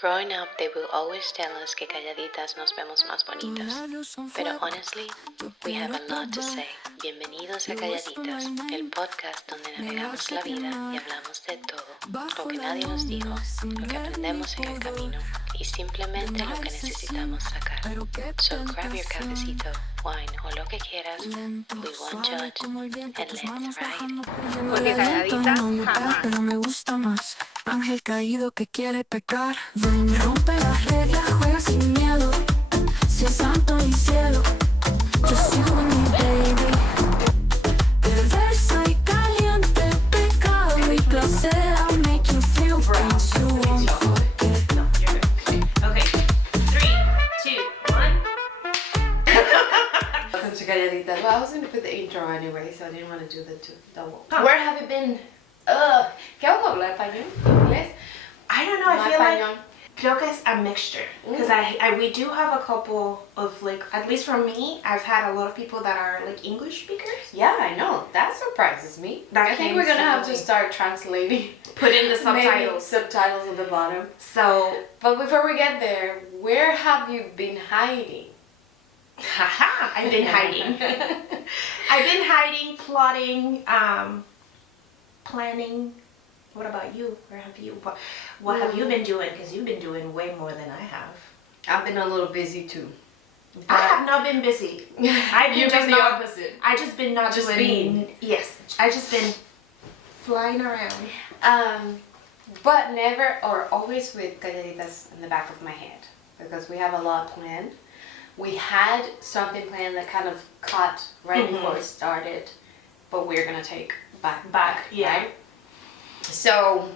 Growing up, they will always tell us que calladitas nos vemos más bonitas. Pero honestly, we have a lot to say. Bienvenidos a Calladitas, el podcast donde navegamos la vida y hablamos de todo. Lo que nadie nos dijo, lo que aprendemos en el camino y simplemente lo que necesitamos sacar. So grab your cafecito, wine o lo que quieras. We won't judge and let's ride. Porque calladita jamás. Pero me gusta más. Ángel caído que quiere pecar. Ven, rompe las reglas, juega sin miedo. Si es santo y cielo, yo sigo en mi baby. Perversa y caliente, pecado y placer. I'll make you feel things you won't forget. No, you're good. Okay, 3, 2, 1. Welcome to Calladitas. Well, I was going to put the intro anyway, so I didn't want to do the double. Huh. Where have you been? ¿Qué hago hablar español? ¿Inglés? I don't know, I No feel español. like creo que es a mixture because we do have a couple of like, at least for me, I've had a lot of people that are like English speakers. Yeah, I know. That surprises me. That I think came we're going to have to slowly. start translating. Put in the Maybe subtitles. subtitles at the bottom. So, But before we get there, where have you been hiding? haha, I've been hiding. I've been hiding, plotting, planning. What about you? Where have you? What have you been doing? Because you've been doing way more than I have. I've been a little busy too. I have not been busy. I've You've just been the not- opposite. I just been not Just doing. been. Yes, I just been flying around. But never or always with Calladitas in the back of my head because we have a lot planned. We had something planned that kind of caught right Mhm. before it started, but we're gonna take back. Back, yeah. Right? So,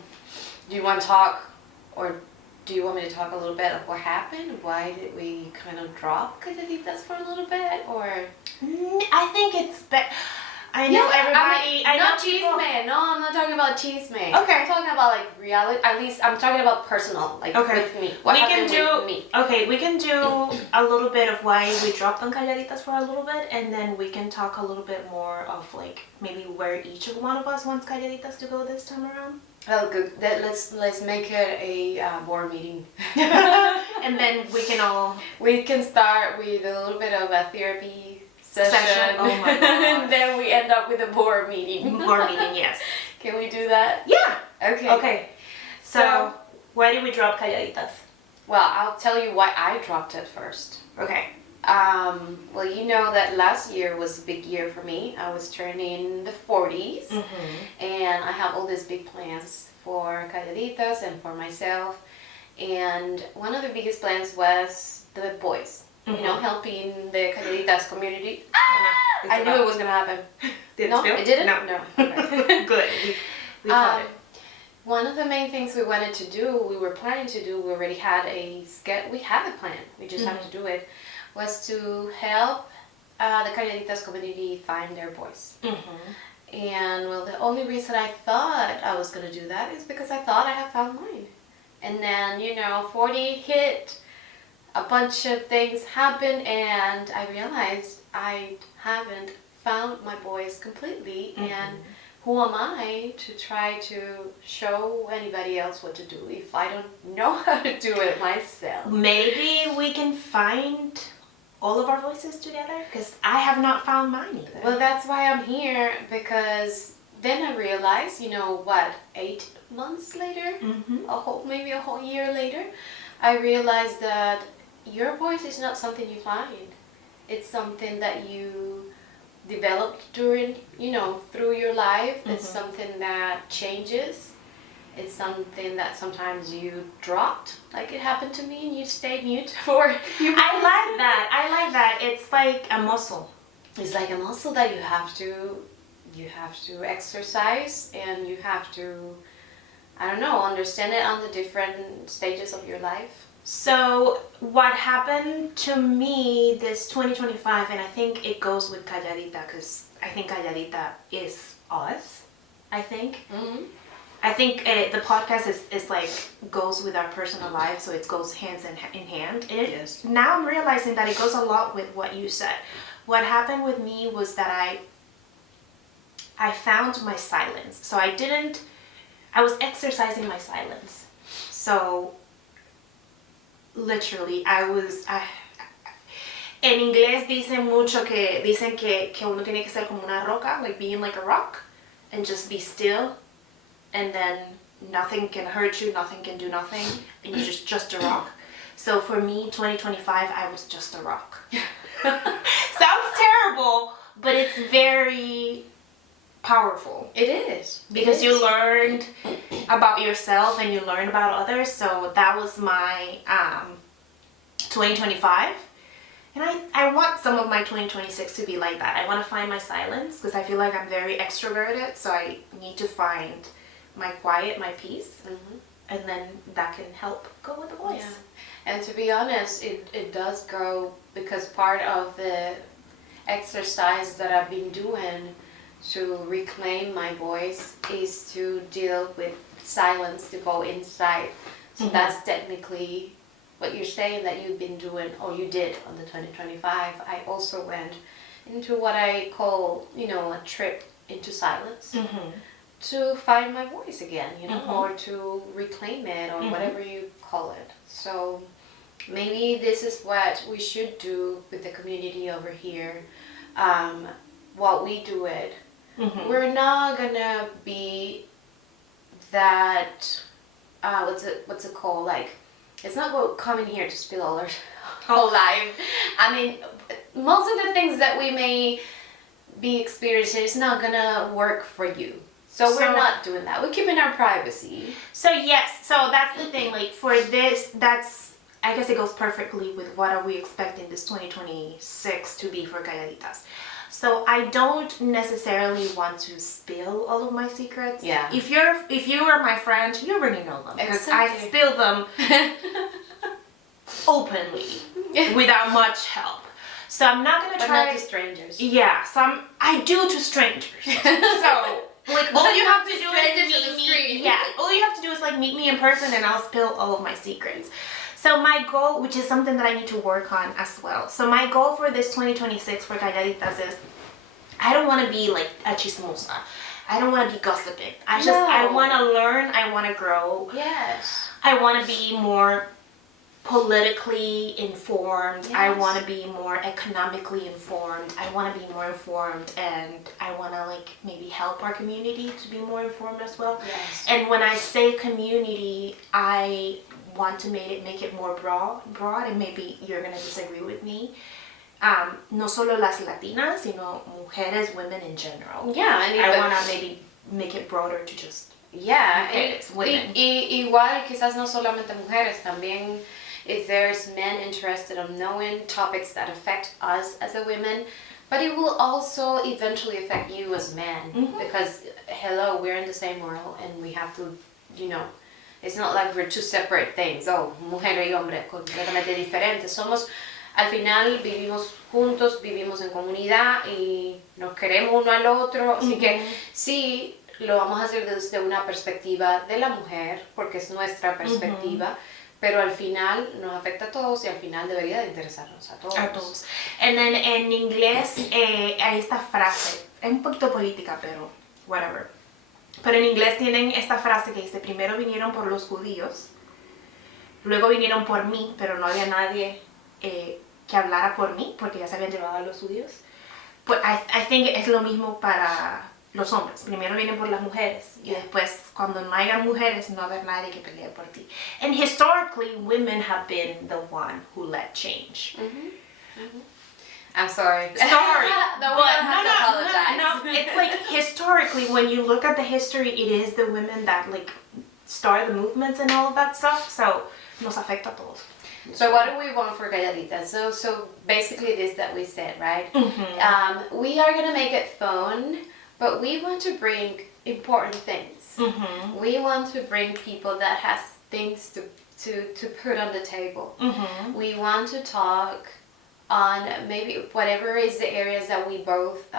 do you want to talk, or do you want me to talk a little bit of what happened? Why did we kind of drop Calladitas for a little bit, or? I think it's better. I know everybody. I know not people. Chisme. No, I'm not talking about Chisme. Okay. I'm talking about like reality. At least I'm talking about personal, like Okay. with me. What We can happened do- with me? Okay, we can do a little bit of why we dropped on Calladitas for a little bit, and then we can talk a little bit more of like maybe where each of one of us wants Calladitas to go this time around. Oh, good. Let's make it a board meeting. And then we can all. We can start with a little bit of a therapy session. Oh my gosh. And then we end up with a board meeting. Board meeting, yes. Can we do that? Yeah. Okay. Okay. So, why did we drop Calladitas? Well, I'll tell you why I dropped it first. Okay. Well, you know that last year was a big year for me. I was turning the 40s, and I have all these big plans for Calladitas and for myself. And one of the biggest plans was the boys. You know, helping the Calladitas community. I knew it was gonna happen. Did No, it spill? it didn't? No. No. Okay. Good. We caught it. One of the main things we wanted to do, we were planning to do, we already had we have a plan, we just have to do it, was to help the Calladitas community find their voice. And well, the only reason I thought I was going to do that is because I thought I had found mine. And then, 40 hit, a bunch of things happened, and I realized I haven't found my voice completely, and who am I to try to show anybody else what to do if I don't know how to do it myself? Maybe we can find all of our voices together, because I have not found mine either. Well, that's why I'm here, because then I realized, 8 months later, maybe a whole year later, I realized that your voice is not something you find. It's something that you developed during, through your life. It's something that changes. It's something that sometimes you dropped, like it happened to me, and you stayed mute for a few months. I like that. It's like a muscle. It's like a muscle that you have to exercise, and you have to, understand it on the different stages of your life. So what happened to me this 2025, and I think it goes with Calladita, because I think Calladita is us, I think. I think the podcast is like goes with our personal life, so it goes hands in hand. And Yes. Now I'm realizing that it goes a lot with what you said. What happened with me was that I found my silence. So I was exercising my silence. So literally, en inglés dicen mucho dicen que uno tiene que ser como una roca, like being like a rock, and just be still, and then nothing can hurt you, nothing can do nothing, and you're just a rock. So for me, 2025, I was just a rock. Sounds terrible, but it's very powerful. It is. Because you learned about yourself and you learned about others. So that was my 2025. And I want some of my 2026 to be like that. I want to find my silence because I feel like I'm very extroverted. So I need to find my quiet, my peace. Mm-hmm. And then that can help go with the voice. Yeah. And to be honest, it does go because part of the exercise that I've been doing to reclaim my voice is to deal with silence, to go inside. So that's technically what you're saying that you've been doing, or you did on the 2025. I also went into what I call, a trip into silence to find my voice again, or to reclaim it, or whatever you call it. So maybe this is what we should do with the community over here. While we do it, we're not gonna be that what's it called, like, it's not about coming here to spill all our whole life. I mean, most of the things that we may be experiencing is not gonna work for you. So we're not doing that. We're keeping our privacy. So yes, so that's the thing, like for this, I guess it goes perfectly with what are we expecting this 2026 to be for Calladitas. So I don't necessarily want to spill all of my secrets. Yeah. If you are my friend, you already know them because I spill them openly without much help. So I'm not gonna try. But not to strangers. Yeah. So I do to strangers. So. Like all you have to do is meet me. Yeah, all you have to do is like meet me in person, and I'll spill all of my secrets. So my goal, which is something that I need to work on as well. So my goal for this 2026 for Calladitas is, I don't want to be like a chismosa. I don't want to be gossiping. I want to learn. I want to grow. Yes. I want to be more politically informed. Yes. I want to be more economically informed. I want to be more informed, and I want to like maybe help our community to be more informed as well. Yes. And when I say community, I want to make it more broad, and maybe you're gonna disagree with me. No solo las latinas, sino mujeres, women in general. Yeah, I want to maybe make it broader to just women. Igual quizás no solamente mujeres, también if there's men interested in knowing topics that affect us as a women, but it will also eventually affect you as men, because hello, we're in the same world and we have to, it's not like we're two separate things. Oh, mujer y hombre, completamente diferentes. Somos, al final vivimos juntos, vivimos en comunidad y nos queremos uno al otro, así que sí, lo vamos a hacer desde una perspectiva de la mujer, porque es nuestra perspectiva, pero al final nos afecta a todos y al final debería de interesarnos a todos. A todos. And then en inglés hay esta frase, es un poquito política, pero whatever. Pero en inglés tienen esta frase que dice, primero vinieron por los judíos, luego vinieron por mí, pero no había nadie que hablara por mí, porque ya se habían llevado a los judíos. But I think es lo mismo para los hombres. Primero vienen por las mujeres, y después, cuando no haya mujeres, no va a haber nadie que pelee por ti. And historically, women have been the one who led change. I'm sorry. Sorry. No, we don't have to apologize. No, it's like historically, when you look at the history, it is the women that like start the movements and all of that stuff. So nos afecta a todos. So what do we want for Calladitas? So basically this that we said, right? We are gonna make it fun, but we want to bring important things. We want to bring people that has things to put on the table. We want to talk on maybe whatever is the areas that we both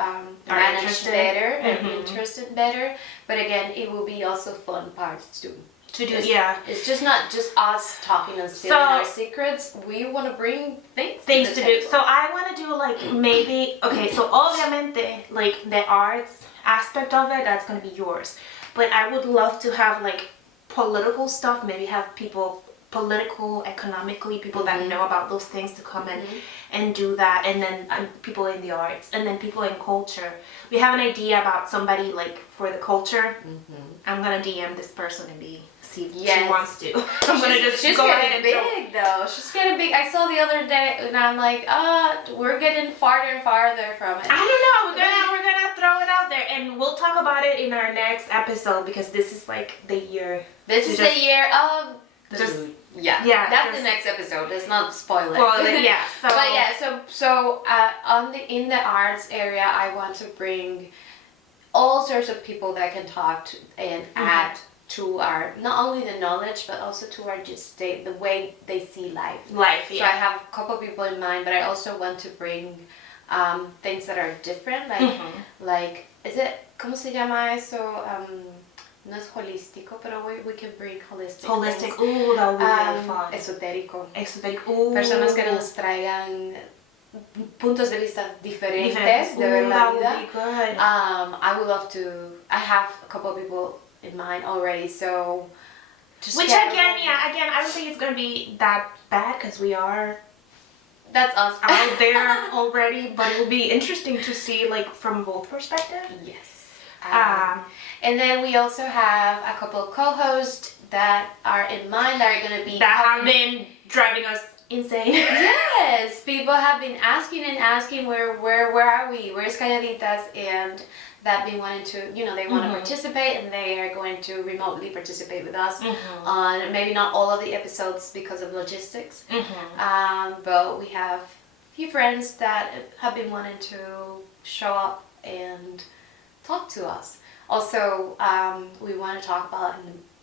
manage better and interested better. But again, it will be also fun parts too. It's just not just us talking and stealing our secrets. We want to bring things to do. So I want to do like maybe, okay, so obviamente like the arts aspect of it, that's going to be yours. But I would love to have like political stuff, maybe have people political, economically, people that know about those things to come and do that, and then people in the arts, and then people in culture. We have an idea about somebody like for the culture. I'm gonna DM this person and see if she wants to. I'm gonna just she's go getting ahead and big though. She's getting big. I saw the other day, and I'm like, we're getting farther and farther from it. I don't know. We're gonna throw it out there, and we'll talk about it in our next episode because this is like the year. This is the year of just yeah. That's the next episode. Let's not spoil it. Well, yeah. So. But yeah, so in the arts area, I want to bring all sorts of people that can talk to and add to our not only the knowledge but also to our just the way they see life. Yeah. So I have a couple people in mind, but I also want to bring things that are different, like is it ¿cómo se llama eso? No es holístico, pero we can bring holistic. Holistic. Ooh, that would be really fun. Esotérico. Ooh. Personas que nos traigan puntos de vista diferentes de ver la that vida. would be good. I would love to. I have a couple of people in mind already, so. Which again, I don't think it's gonna be that bad because we are. That's us out there already, but it will be interesting to see like from both perspectives. Yes. And then we also have a couple of co-hosts that are in mind that are going to be have been driving us insane. Yes, people have been asking where are we? Where's Calladitas? And that been wanting to, they want to participate, and they are going to remotely participate with us on maybe not all of the episodes because of logistics. But we have a few friends that have been wanting to show up and talk to us. Also, we want to talk about,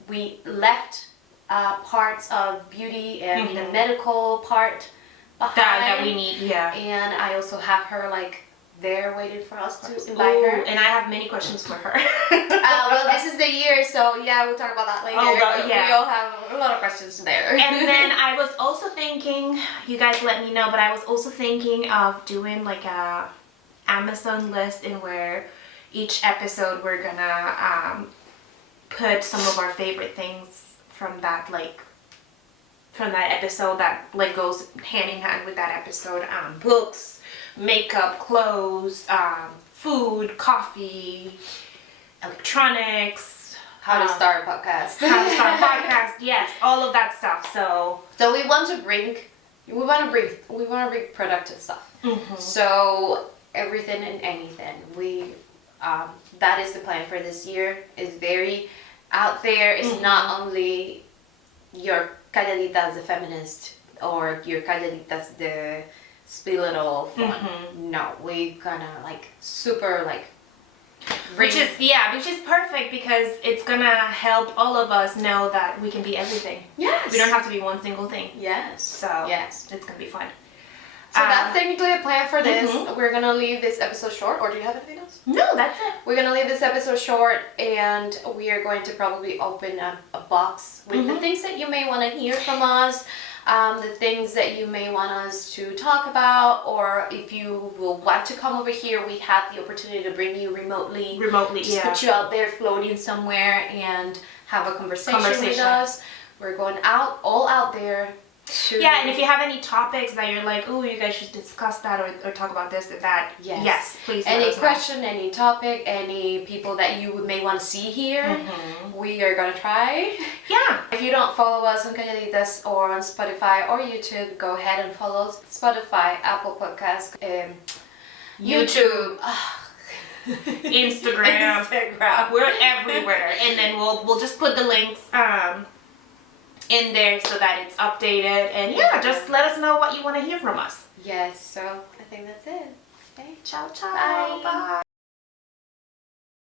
we left parts of beauty and the medical part behind. That we need, And I also have her there waiting for us to invite her. And I have many questions for her. Well, this is the year, so we'll talk about that later. Oh, God, yeah. We all have a lot of questions there. And then I was also thinking, you guys let me know, but I was also thinking of doing like a Amazon list in where each episode we're gonna put some of our favorite things from that episode that goes hand in hand with that episode. Books, makeup, clothes, food, coffee, electronics, how to start a podcast. Yes, all of that stuff. So we want to bring productive stuff. So everything and anything. That is the plan for this year. It's very out there. It's not only your Calladitas the feminist or your Calladitas the spill it all fun. No, we gonna super which is perfect because it's gonna help all of us know that we can be everything. Yes. We don't have to be one single thing. Yes. So yes, it's gonna be fun. So that's technically the plan for this. We're gonna leave this episode short, or do you have anything else? No, that's it. We're gonna leave this episode short, and we are going to probably open up a box with the things that you may want to hear from us, the things that you may want us to talk about, or if you will want to come over here, we have the opportunity to bring you remotely. Just put you out there floating somewhere and have a conversation with us. We're going all out there. And if you have any topics that you're like, oh, you guys should discuss that or talk about this or that, yes please. Any question, any topic, any people that you may want to see here, we are going to try. Yeah. If you don't follow us on Calladitas or on Spotify or YouTube, go ahead and follow Spotify, Apple Podcasts, YouTube, Instagram. We're everywhere. And then we'll just put the links in there so that it's updated, and just let us know what you want to hear from us. Yes, so I think that's it. Okay, ciao. Bye.